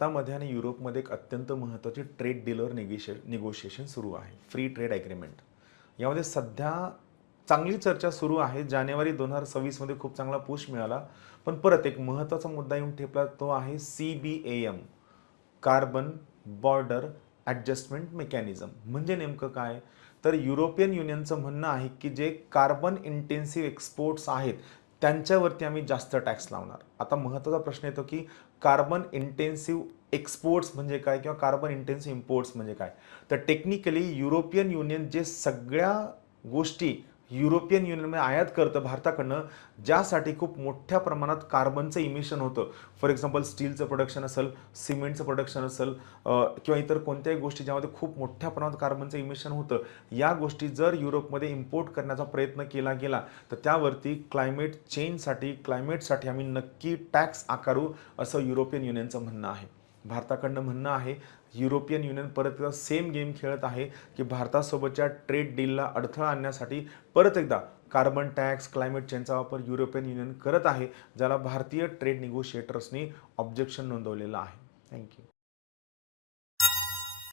भारतामध्ये आणि युरोपमध्ये एक अत्यंत महत्त्वाची ट्रेड डीलर निगोशिएशन सुरू आहे, फ्री ट्रेड ॲग्रीमेंट. यामध्ये सध्या चांगली चर्चा सुरू आहे. जानेवारी 2026 मध्ये खूप चांगला पुश मिळाला. पण परत एक महत्त्वाचा मुद्दा येऊन ठेपला, तो आहे CBAM, carbon border adjustment mechanism. म्हणजे नेमकं काय? तर युरोपियन युनियनचं म्हणणं आहे की जे कार्बन इंटेन्सिव्ह एक्सपोर्ट्स आहेत त्यांच्यावरती आम्ही जास्त टॅक्स लावणार. आता महत्त्वाचा प्रश्न येतो की कार्बन इंटेन्सिव्ह एक्सपोर्ट्स म्हणजे काय किंवा कार्बन इंटेन्सिव्ह इम्पोर्ट्स म्हणजे काय? तर टेक्निकली युरोपियन युनियन जे सगळ्या गोष्टी युरोपियन युनियनमध्ये आयात करतं भारताकडनं, ज्यासाठी खूप मोठ्या प्रमाणात कार्बनचं इमिशन होतं. फॉर एक्झाम्पल स्टीलचं प्रोडक्शन असेल, सिमेंटचं प्रोडक्शन असेल किंवा इतर कोणत्याही गोष्टी ज्यामध्ये खूप मोठ्या प्रमाणात कार्बनचं इमिशन होतं, या गोष्टी जर युरोपमध्ये इम्पोर्ट करण्याचा प्रयत्न केला गेला तर त्यावरती क्लायमेटसाठी आम्ही नक्की टॅक्स आकारू, असं युरोपियन युनियनचं म्हणणं आहे. भारताकडनं म्हणणं आहे युरोपियन युनियन परत एकदा सेम गेम खेळत आहे की भारतासोबतच्या ट्रेड डीलला अडथळा आणण्यासाठी परत एकदा कार्बन टॅक्स, क्लायमेट चेंजचा वापर युरोपियन युनियन करत आहे, ज्याला भारतीय ट्रेड निगोशिएटर्सनी ऑब्जेक्शन नोंदवलेलं आहे. थँक्यू.